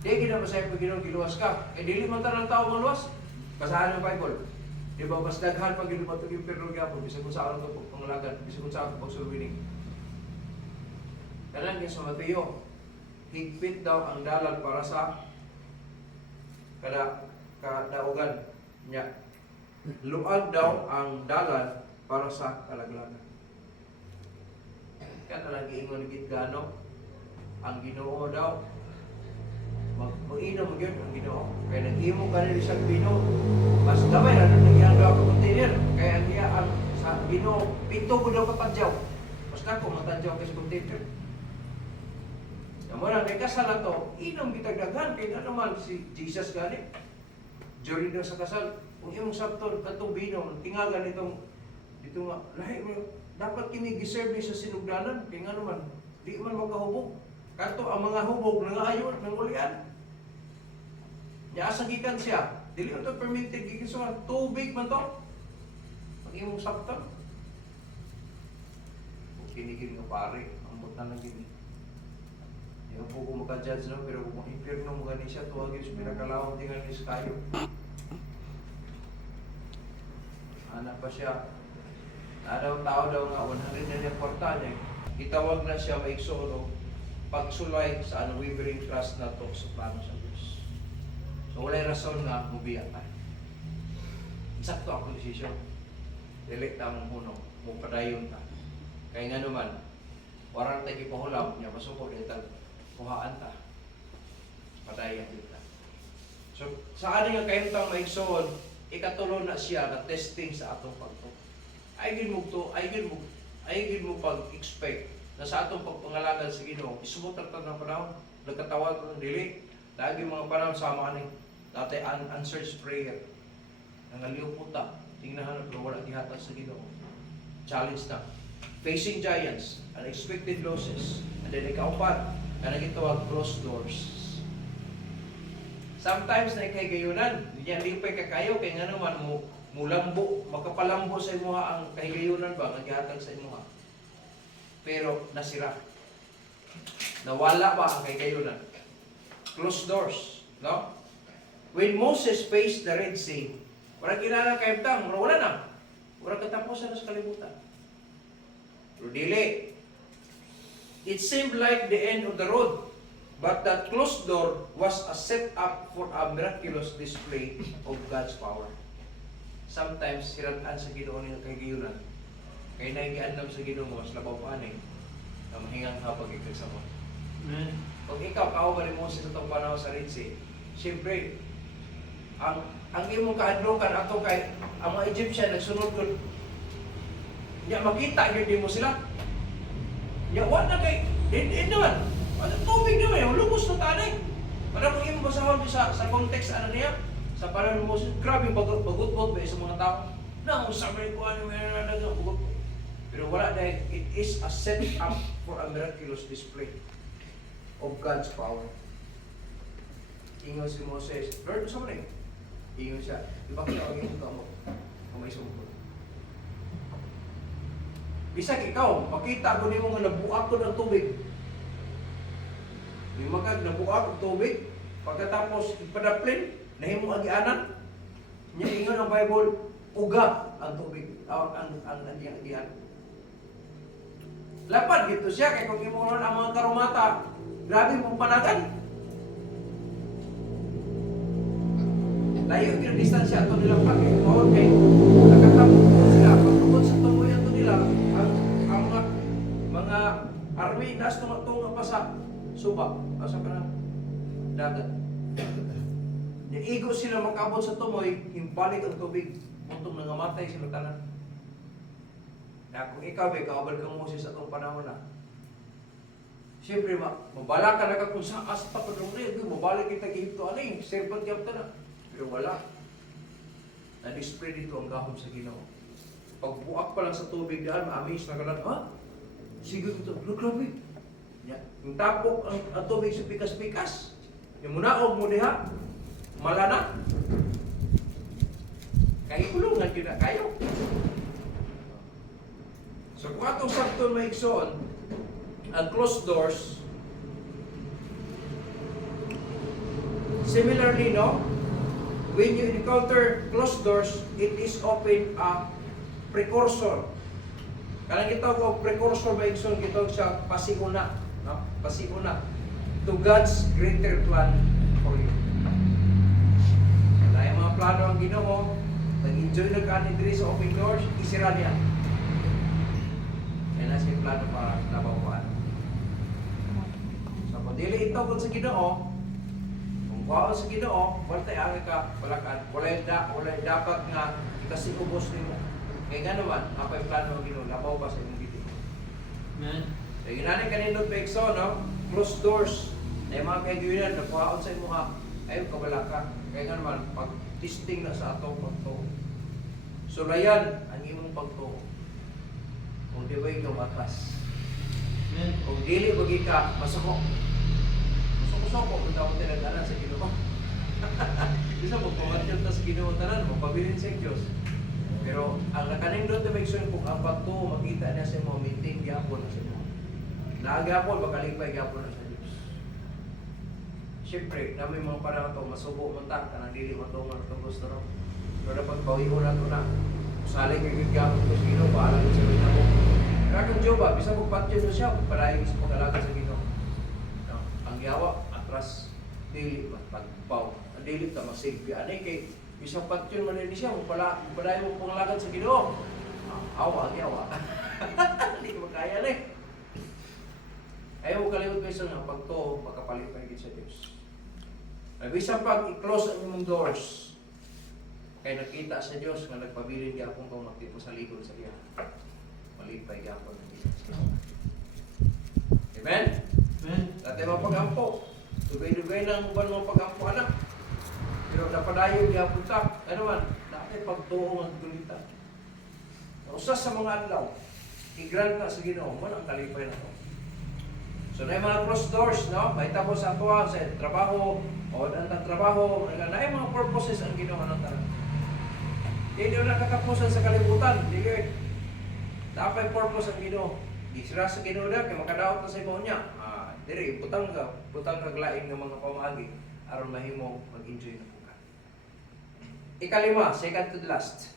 Di gid na sa imo Ginoo giluwas ka. Eh dili man tanang tao maluwas. Basahan ang Bible. Di ba mas daghan pag gilumatog yung perno gyapon bisag kung saan ito pangalagan, bisag kung saan ito pagsulwining. Kanan sa Mateo, higpit daw ang dalan para sa kadaugan niya. Luag daw ang dalan para sa kalaglagan. Kaya lagi ingon gid gano ang Ginoo daw mag-inom yun ang Ginoo. Kaya nag-imo ka rin sa Ginoo. Mas gamay na nangyayang daw ang container. Kaya ang iya ang sa Ginoo, pinto ko daw kapadyaw. Mas na kung matadyaw kayo sa container. Naman ang kasal na to, inom kitagdagan. Kaya nga naman si Jesus gani. During daw sa kasal, kung imong sabton, katong binom, tingagan itong dito nga, lahi mo, dapat kini giserve sa sinugdanan. Kaya nga naman, di man makahubog. Kanto ang mga hubog nangayon ng ulian. Niya gikan siya. Dili ito permitted gikan sa tubig man to. Pag imong sabton. Kung kinigil nga pare, ambot na lang gini. Di ko po maka-judge no, pero kung impirno mo gani siya, tuwag yun sa pinakalawang tingan ni kayo. Anak pa siya. Tao daw nga, 100 na niya kwarta niya. Itawag na siya maiksolo. Pagsulay sa unwavering trust na to sa plano sa Diyos. So wala'y rason nga mubiyak tayo. Sakto ako desisyon. Delete ang huno, mupadayon ta. Kaya nga naman, warang tayo ipahulaw niya, masuko dahil kuhaan ta. Padayan kita. So sa aning nga kayong maigsoon, ikatulo na siya na testing sa atong pagto. Ay gid mo pag-expect na sa atong pagpangalagan sa Ginoo, isumutan ta ng panahon, nagkatawag ko ng dili, lagi mga panahon sama ni dati unanswered prayer. Nangaliw po ta, tingnan pero wala gihatag sa Ginoo. Challenge na. Facing giants, unexpected losses, and then ikaupat, na nagitawag closed doors. Sometimes na ikay gayunan, diyan lipay ka kayo, kaya nga naman mulambo, makapalambo sa imuha ang kahigayunan ba, naghihatag sa imuha. Pero nasira. Nawala ba ang kahigayunan? Closed doors, no? When Moses faced the Red Sea, wala kinala kaibtang, wala na. Wala katapusan na sa kalibutan. Pero dili. It seemed like the end of the road. But that closed door was a set-up for a miraculous display of God's power. Sometimes, hiratan sa Ginoo ng kahigayunan. Kaya naigianam sa Ginoo mo, mas labaw pa na mahingang kapag ikagsamo. Amen. Kung ikaw, kauban ni Moses sa itong panahon sa Red Sea, siyempre, ang imong kaadlokan ato kay ang mga Egyptian nagsunod ko. Niya makita, hindi mo sila. Niya, wala kay, hindi naman. Tubig naman, yung lubos na tanay. Para kung imong basahon sa context, ano niya, sa panahon ni Moses, grabe yung bagut-bagut ba sa mga tao. Nang sabay ko ano may nanagang. Pero wala dahil it is a set-up for a miraculous display of God's power. Ingon si Moses, Lord, saan mo na yun? Ingon siya, di ba kaya ang ito mo? Kamay sumpo. Bisag ikaw, makita ko nimo nga nabuak ko ng tubig. Di magag nabuak ng tubig, pagkatapos ipadaplin, nahimo agianan. Nya ingon ang Bible, uga ang tubig, ang agian. Lapad gito siya kay kung imo ang mga karumata, grabe mong panagan. Layo yung distansya ato nila pag mawag kay nakatapos sila pagtungkol sa tumuyan to nila ang mga army nas tumatong pa sa suba asa pa na dagat. Igo sila makabot sa tumoy, himbalik ang tubig. Muntong nangamatay sila tanan. Na kung ikaw ay kaabal kang Moses sa itong panahon na, siyempre, mabala ka na ka kung saan asa pa rin rin. Mabalik kita Egipto. Ano yung servant yapta na? Pero wala. Na-display dito ang gahom sa Ginoo. Pagbuak pa lang sa tubig daan, ma-amaze na ka lang, ha? Sige ito, grabe. Yung tapok ang tubig sa pikas-pikas. Yung munaog mo diha, mala na. Kaya kulungan yun na kayo. So kung atong sakto maigsoon, ang closed doors, similarly, no? When you encounter closed doors, it is often a precursor. Kanang kita ko precursor maigsoon, kita siya pasiuna, no? Pasiuna to God's greater plan for you. Dahil mga plano ang Ginoo, nag-enjoy na ka ni Dre sa open doors, isira niya. Yan na siya plano para nababuan. So, kung dili ito kung sa Ginoo, kung kuhaan sa Ginoo, waltay ang ka, walay dapat nga ikasiubos nimo. Kaya nga naman, apa yung plano ng Ginoo, labaw pa sa inyong giti. Amen. Kaya ginanay kanindot pa ikso, no? Closed doors. Na yung mga kaibigan, nakuhaan sa imo ha, ayaw kabalaka. Kaya nga naman, pag-testing na sa atong pagtuo. So, layan ang imong pagtuo. Kung di ba ikaw atas. Amen. Kung dili bagi ka, masako. Masako-sako, kung daw tinagana sa Ginoo. Isa mo, pumatyon ta sa Ginoo tanan, mapabilin sa Diyos. Pero, ang nakanindot na may ikso, kung ang pagtuo, makita niya sa imo, maintain gyapon na sa imo. Naagapon, makalipay gyapon na sa Diyos. Siyempre, na may mga panahon ito, masubo mo ta, kanang dili mo ito, mga gusto rin. Pero dapat bawiho na ito na. Usaling kay gyapon ko sa Ginoo, bahala ko sa Ginoo. Pero kung Diyo ba, bisa mo patyon na siya, padayon sa pag-alaga sa Ginoo. No? Ang yawa, atras, dili, pagpaw. Ang dili ka, masigbi. Anay kay, isang patyon man din siya, padayon mo pag-alaga sa Ginoo. Awa, ang yawa. Hindi ko makaya na eh. Ayaw mo kalimot kayo nga, pagto, makapalit pa higit sa Diyos. Nabisa pag i-close ang imong doors, kaya nakita sa Diyos nga nagpabilin niya akong pamati po sa likod sa iya. Malipay niya ako ng Diyos. Amen? Amen. Dati mga pag-ampo. Dugay-dugay lang uban mga pag-ampo anak. Pero napadayon niya punta. Ano man, dati pagtuong ang gulita. Usas sa mga adlaw, i-grant sa Ginoo, mo ang kalipay na ito. So na yung mga closed doors, no? May tapos sa tuwa, sa trabaho, o ang trabaho, na yung mga purposes ang Ginoo ng tanan. Hindi nyo nakakapusan sa kalibutan. Hindi dapat purpose ang Ginoo. Isra sa Ginoo na, kaya makadaot na sa ibaw niya. Diri, butang ka glaing ng mga pamagi, aron mahimo mag-enjoy na po ka. Ikalima, second to the last.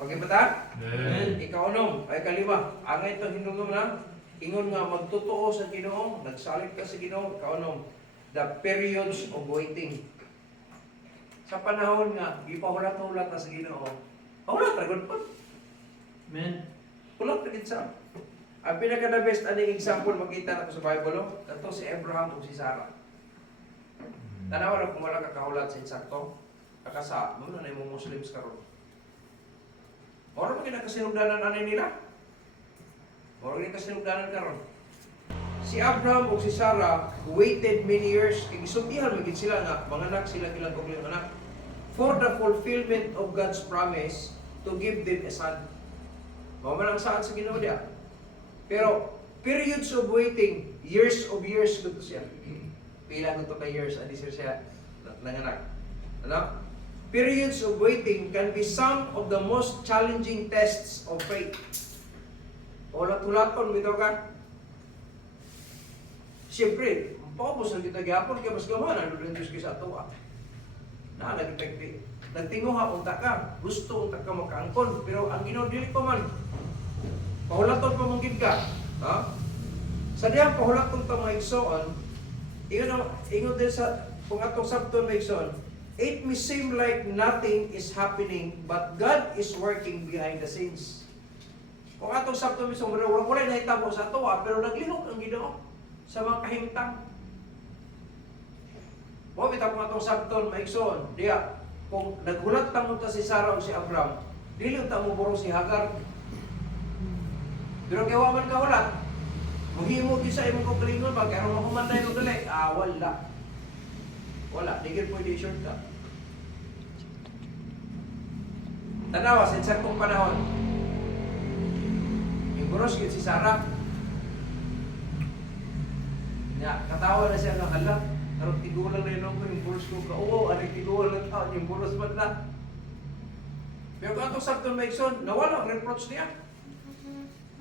Okay ba ta? Amen. Ikaunong, ay kalima. Angay itong hinugom na, ingon nga magtotoo sa Ginoo, nagsalit ka sa Ginoo, kaunong, the periods of waiting. Sa panahon nga, di pa hulat-hulat na sa Ginoo, hulat na gud po. Amen. Hulat na gid sa. Ang pinaka-the best aning example makita nato sa Bible, no? Kato si Abraham ug si Sarah. Tanawa na kung wala kakahulat sa insakto, kakasa, mo na yung Muslims karon. Oro mo kinakasinugdanan anay nila. Oro kinakasinugdanan karon. Si Abraham ug si Sarah waited many years kay gisultihan magid sila nga manganak sila ilang kog anak for the fulfillment of God's promise to give them a son. Mao man ang saan sa Ginoo dia. Pero periods of waiting, years gud to siya. Pila gud to ka years ani siya nanganak. Ano? Periods of waiting can be some of the most challenging tests of faith. Ulat-ulaton bitaw ka. Siyempre, paubos ang kita gyapon kay mas gamana do Diyos sa ato. Na nag-epekti. Nagtinguha unta ka, gusto unta ka makaangkon, pero ang Ginoo dili pa man. Pahulaton pa mong gid ka, ha? Sa diyang pahulaton ta mga igsoon, ingon din sa kung atong sabton mga igsoon, it may seem like nothing is happening, but God is working behind the scenes. Kung atong sabton mismo, wala nahitabo sa ato, pero naglihok ang Ginoo sa mga kahimtang. Mo bitaw mo atong sabton maigsoon. Diya kung naghulat ta mo ta si Sarah o si Abraham, dili ta mo buro si Hagar. Pero kaya man ka ulat, muhimo gyud sa imong kaugalingon ba kaya mahumanday mo dali. Wala. Wala, di gyud pwede shortcut. Tanawa sa saktong panahon. Yung buros gyud si Sarah. Ya, katawa na siya nga hala. Karong tigulang na yun ko yung buros ko ka. Oo, anong tigulang taon yung buros man na. Pero kung itong sabton maigsoon, nawala ang reproach niya.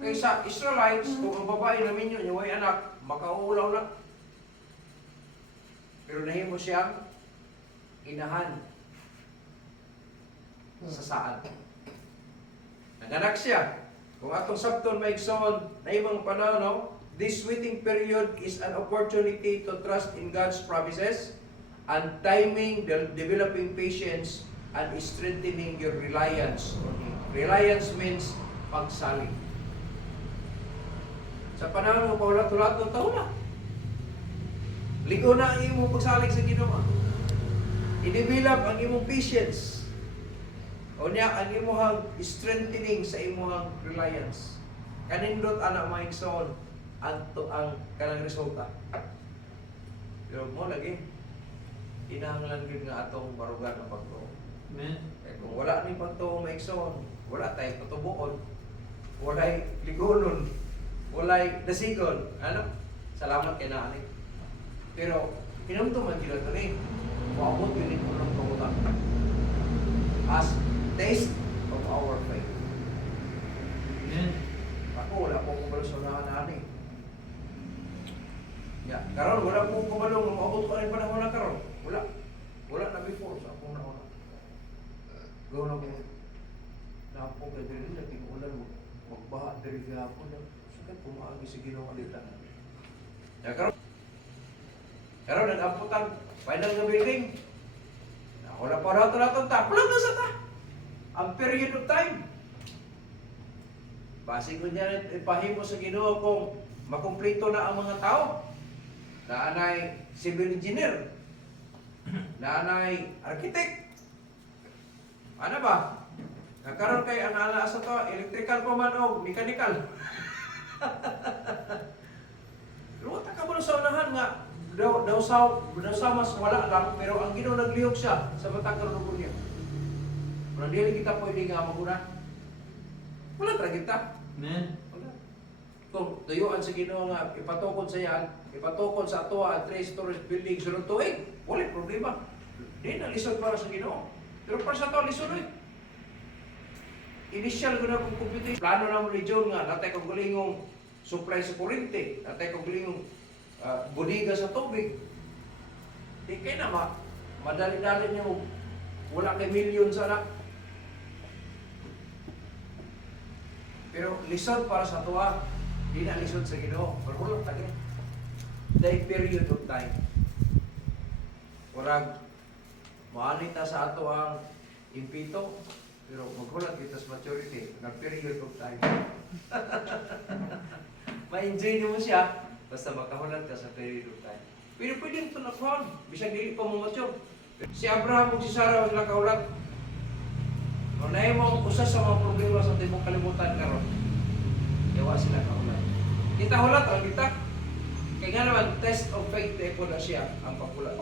Kaya sa Israelites, kung ang babae namin yun, yung may anak, makaulaw na. Pero nahimo siyang inahan sa saan. Naganak siya. Kung atong sabton maigsoon, nahimong panahon, no? This waiting period is an opportunity to trust in God's promises and timing, developing patience, and strengthening your reliance on Him. Reliance means pagsalig. Sa panahon mo, paulat-ulat ng taon na. Ligo na ang imong pagsalig sa Ginoo. I-develop ang imong patience. O niya, ang imong strengthening sa imong reliance. Kanindot anak maigsoon ang kanang resulta. Pero mo lagi, inahanglan gid nga atong barugan ang pagtuo. Amen. Kung wala ni pagtuo maigsoon, wala tayong patubuon, walay ligonon, walay dasigon. Ano? Salamat kay naani. Pero pinamtuman gila ito ni, maabot yun yung unang pangutan. As taste of our faith. Amen. Ako, wala po kong balusunahan na ani. Karon wala po kumalong, maabot ko rin panahon na karon. Wala. Wala na before sa akong nauna. Gawin na po. Napo ka diri na tingulan mo. Magbaha diri gihapon na. Sakit pumaagi sa Ginoo alitan. Karon nag-amputan final nga building. Wala pa rato-rato ta. Wala na sa ta. Ang period of time. Base ko niya ipahimo sa Ginoo kung makumpleto na ang mga tao. Naanay civil engineer. Naanay architect. Ano ba? Nagkaroon kay ang ala sa to, electrical pa man o mechanical. Pero ta ka mo sa unahan nga daw sa mas wala lang pero ang Ginoo naglihok siya sa matang karugo niya. Kung dili kita pwede nga maguna. Wala tra kita. Amen. Kung tuyuan sa Ginoo nga ipatukod sa yan, ipatukod sa ato at 3 stories building sunod tuig, wala problema. Di na lisod para sa Ginoo. Pero para sa ato lisod eh. Initial ko na kung computer, plano na mo ni John nga natay kong galingong supply sa kuryente, natay kong galingong bodiga sa tubig. Di kay na madali-dali niya mo wala kay milyon sana. Pero lisod para sa tuwa, di na lisod sa Ginoo. Pero wala tagay. Dahil period of time. Warag, maanita sa ato ang impito, pero maghulat kita sa maturity, nag-period of time. Ma-enjoy mo siya, basta makahulat ka sa period of time. Pero pwede ito nakuhan, bisag dili pa mo mature. Si Abraham ug si Sarah sila kahulat. Kung na mo usa sa mga problema sa tibok kalibutan karon, yawa sila kahulat. Kita hulat ang kita. Kaya nga naman, test of faith po na siya ang paghulat.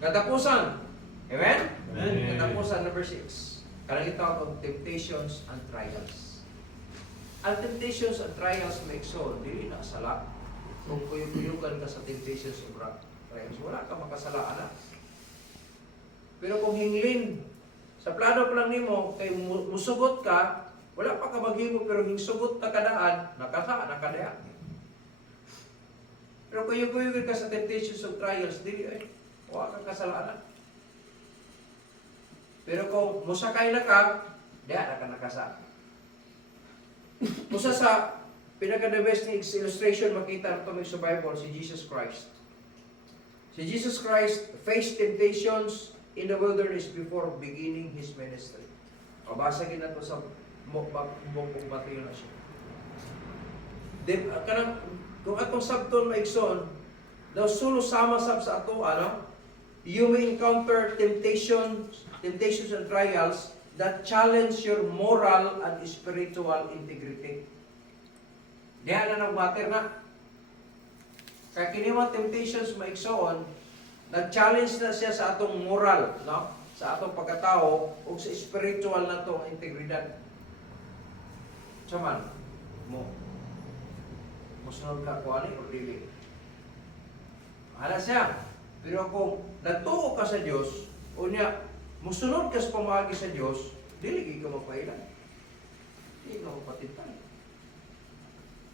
Katapusan. Amen? Amen. Katapusan number 6. Karang itawag of temptations and trials. Ang temptations and trials may so, dili na sala. Kung kuyog-kuyugan ka sa temptations and trials, wala ka makasala na. Pero kung hinglin, sa plano pa lang nimo, kay musugot ka, wala pa ka maghimo, pero hingsugot na kadaan, nakadaya. Pero kuyog-kuyugan ka sa temptations and trials, dili ay, wala ka kasalanan. Pero kung musakay na ka, diya na ka nakasa. Musa sa pinaka-the best illustration makita ito may sa Bible, si Jesus Christ. Si Jesus Christ faced temptations in the wilderness before beginning His ministry. Pabasagin na ito sa buong Mateo na siya. Kung atong sabton maigsoon, daw sulo sama-sab sa ato, ano? you may encounter temptations and trials that challenge your moral and spiritual integrity. Diyan na nag-matter na. Kaya kini mga temptations maigsoon, nag-challenge na siya sa atong moral, no? Sa atong pagkatao o sa spiritual na itong integridad. Saman, musunod ka ko ani o dili. Hala siya. Pero kung nagtuo ka sa Diyos, o niya, musunod ka sa pamagi sa Diyos, dili ka magpailan. Hindi ka magpatitan.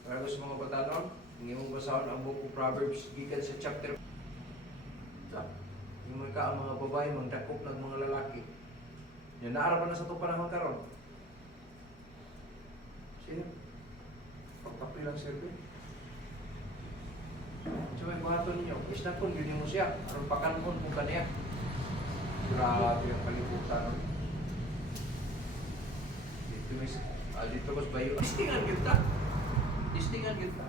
Para sa mga batanon, hindi mo basahon ang book of Proverbs, gikan sa chapter. Yung mga mga babae, magdakop ng mga lalaki. Yan naarapan na sa itong panahon karon. Sino? Pagpapi lang sirbe. So may buhaton ninyo, is na kung yun mo siya, aron pakanon kung kaniya. Grabe ang kalibutan. Dito mas bayo. Distingan kita. Distingan kita.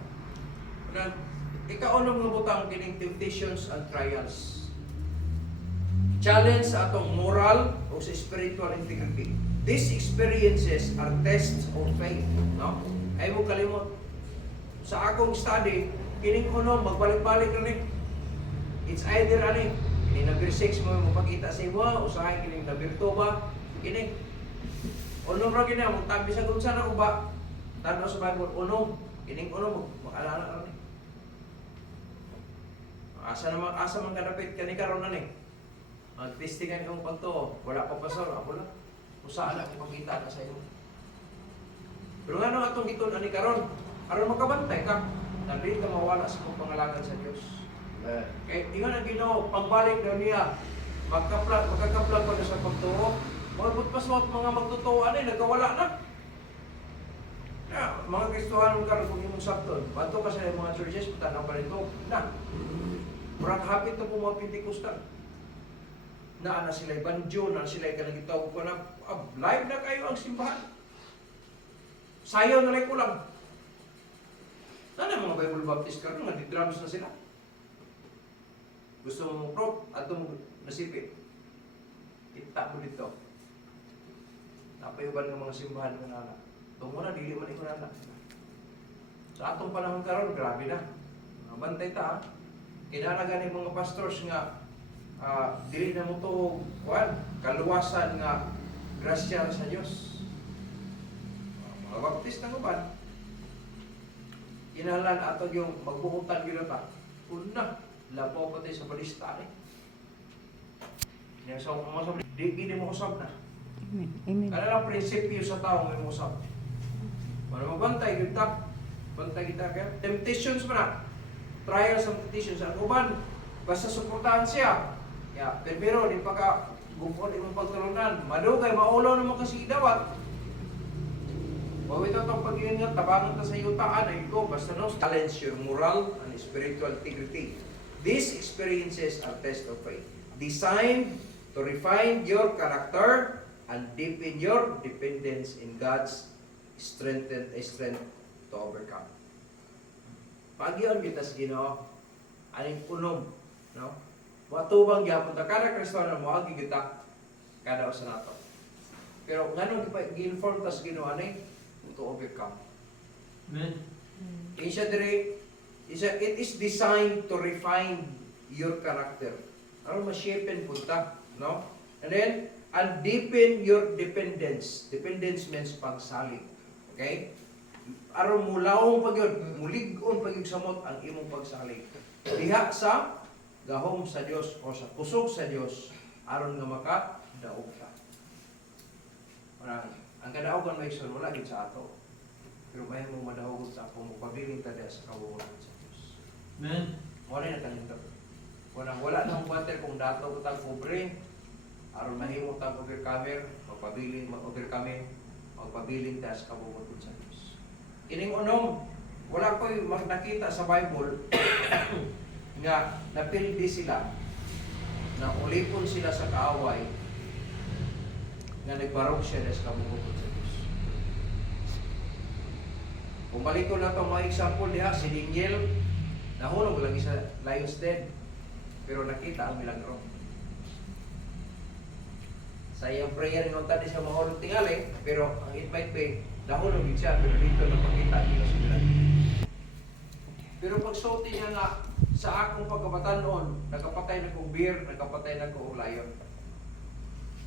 Ikaw ang mga butang kining temptations and trials. Challenge sa atong moral o sa spiritual integrity. These experiences are tests of faith. No? Ay mo kalimot. Sa akong study, kining uno, magbalik-balik na ni. It's either ani, kining number 6 mo mapakita sa iwa, usahay kining number 2 ba, kining. Uno ra kining, magtabi sa kung saan ako ba, tanaw sa Bible, uno, kining uno, mag-alala ka ni. Asa man kadapit, kani karon na ni. Mag-testingan yung pagto, wala pa pasor, ako lang. Usaan na kung pakita na sa iyo. Pero nga nung atong giton ani karon, aron makabantay ka. Dili ka mawala sa kong pangalagan sa Diyos. Kaya ingon ang Ginoo, pagbalik daw niya, magkakaplag pa na sa pagtuo. Magbut pa sa mga magtutuan ay nagkawala na. Mga Kristohanon karon kung imong sabton, bato ka sa mga churches, tanaw pa rin ito. Na, murang hapit na po mga Pentecostal. Na sila'y banjo, na sila'y kanagitaw ko na, live na kayo ang simbahan. Sayaw na lang kulang. Sana mga Bible Baptist ka, nga di-drums na sila. Gusto mo prop, ato mo nasipit. Kita mo dito. Napayuban ng mga simbahan ng anak. Tungo na, dili man ikaw anak. Sa atong panahon karon, grabe na. Bantay ta, kinalagan ng mga pastors nga, dili na mo to, kaluwasan nga, grasya sa Diyos. Mga Baptist na uban, inahalan ato yung magbuhutan yun pa. Una, lapaw pa tayo sa balista eh. So, di mo usap na. Amen. Kaya lang prinsipyo sa tao may usap. Para magbantay, yun tak. Bantay kita kaya. Temptations pa na. Trials and temptations. Ang uban, basta suportahan siya. Pero di pa ka gupon imong pagtulunan. Madugay, maulaw naman kasi idawat. Huwag ito itong pag-iingat, tabangan ta sa yutaan ay ito, basta no, challenge your moral and spiritual integrity. These experiences are tests of faith, designed to refine your character and deepen your dependence in God's strength to overcome. Pag-iyon kita sa Ginoo, aning punom, no? Matubang gyapon ta kada Kristiyano mo agi kita kada usa nato. Pero nganong gi-inform ta sa Ginoo ani to overcome. Amen. It is designed to refine your character. Aron ma-shapen punta, no? And deepen your dependence. Dependence means pagsalig. Okay? Aron mulawong pagyud, mulig-on pagyud samot ang imong pagsalig. Diha sa gahom sa Dios o sa kusog sa Dios aron nga maka-daog ka. Ang kadaugan may isun, wala din sa ato. Pero may mong madahugot sa ako, magpabiling tada sa kawunan sa Diyos. Amen. Wala na kanindot. Wala na water kung dato ko tang pobre, aron mahimo tang overcomer, magpabiling tada sa kawunan sa Diyos. Kining unom, wala ko'y nakita sa Bible nga napildi sila, na ulipon sila sa kaaway, nga nagbarog siya sa kabungkod sa Diyos. Kung balik ko na itong mga example diha, si Daniel, nahulog lagi sa lion's den, pero nakita ang milagro. sa iyang prayer ng tadi siya mahulog tingali, pero ang it might be nahulog din siya, pero dito napakita niya sa bilang. Pero pag sulti niya nga sa akong pagkabatan noon, nagkapatay na kong bear, nagkapatay na kong lion.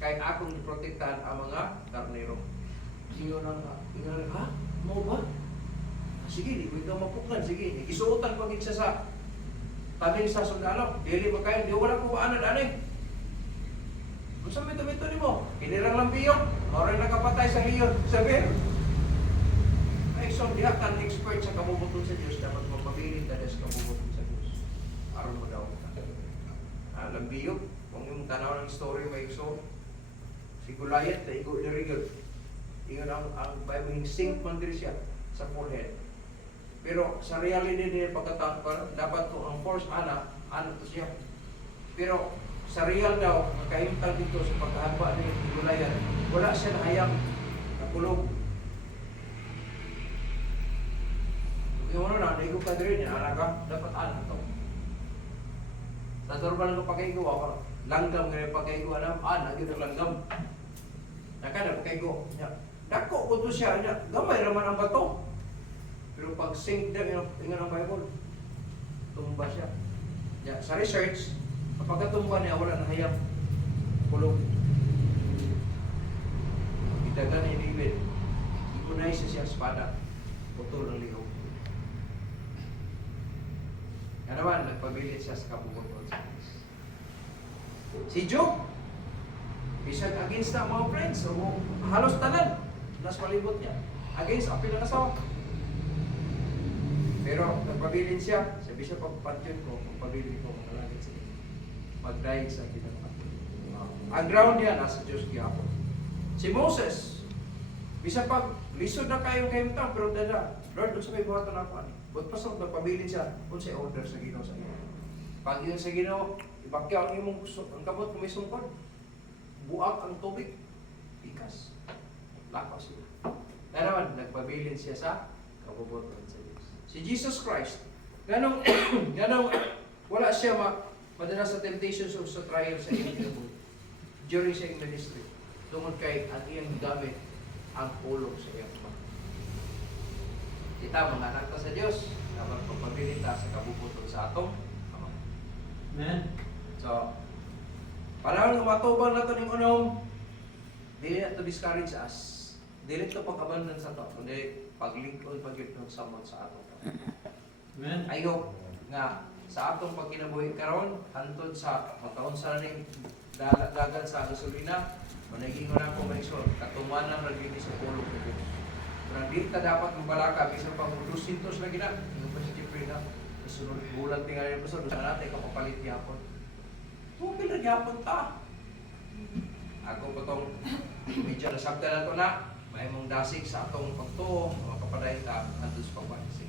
Kaya akong iprotektahan ang mga karnero. Sino na nga, ha? Mo ba? Sige, di ko ikaw mapuklan, sige. Isuotan pag siya sa tabing sa sundalo. Dili ba kayo, di wala ko ba na danay. Kung sa mito-mito ni mo, kinirang lang biyong, maraming nakapatay sa liyon, sa bear. Ay, so, diha kan expert sa kabubuton sa Diyos, dapat magpabilin dahil sa kabubuton sa Diyos. Aron mo daw. Lambiyog, kung yung tanaw ng story, may so, si Goliath, na igo ni Rigel. Ingon ang Bible, sink man din siya sa forehead. Pero sa reality din pagkatapos, dapat to ang force, ano to siya. Pero sa real daw, nakahimtang dito sa pagkahaba ni Goliath, wala siya nahayang nakulog. Yung ano na, naigo ka din, anak ka, dapat anak to. Sa normal ng pagkaigo, ako, langgam nga yung pagkaigo, anak yun ang langgam. Nakada pagkaigo, dako ko to siya, gamay raman ang bato. Pero pag sink na yung ang Bible, tumba siya. Sa research, kapag tumba niya, wala na hayang kulog. Itagan ni David, ikunay siya espada, putol ng ligaw. Yan naman, nagpabilit siya sa kabubuton sa Diyos. Si Job, bisag against na mga friends, o halos tanan, nas palibot niya, against ang pinakasawa. Pero nagpabilin siya, sabi siya pagpatyon ko, pagpabilin ko, makalagit siya. Magdayeg sa pinakasawa. Ang ground niya, nasa Diyos gihapon. Si Moses, bisa pag lisod na kayo kayong pero dada, Lord, doon sa may buhatan ako. Ba't pasok, nagpabilin siya, kung siya order sa Ginoo sa iyo. Pag yun sa Ginoo, ibakyaw ang imong ang kabot kung may sungkod. Buak ang tubig. Ikas. Lakas siya. Kaya naman, nagpabilin siya sa kabubuton sa Diyos. Si Jesus Christ, ganong wala siya madala sa temptations o sa trial sa iyong during sa iyong ministry. Tungod kay ang iyang gamit ang ulong sa iyong mga. Kita mga anak ta sa Diyos, dapat pagpabilin ta sa kabubuton sa atong Ama. Amen. So, panahon nga matubang na ito ng unom, dili na ito discourage us. Dili ito pag-abandon sa ito, kundi paglingkod pag-yun sa atong. Amen. I hope nga sa atong pagkinabuhi karon hantod sa mataon sa ning dagat sa gasolina, managing na ko may sol, katumanan ra gyud sa pulong ko. Pero di ta dapat mabalaka bisan pang 200 na gina, yung pa si Jeffrey na sunod bulan tingali pa sa natin kapapalit gyapon. Tupil na gyapon ta. Ako pa tong medyo nasabtan na to na may mong dasig sa atong pagtuo, mga kapadayon ta, andun sa pagpanisig.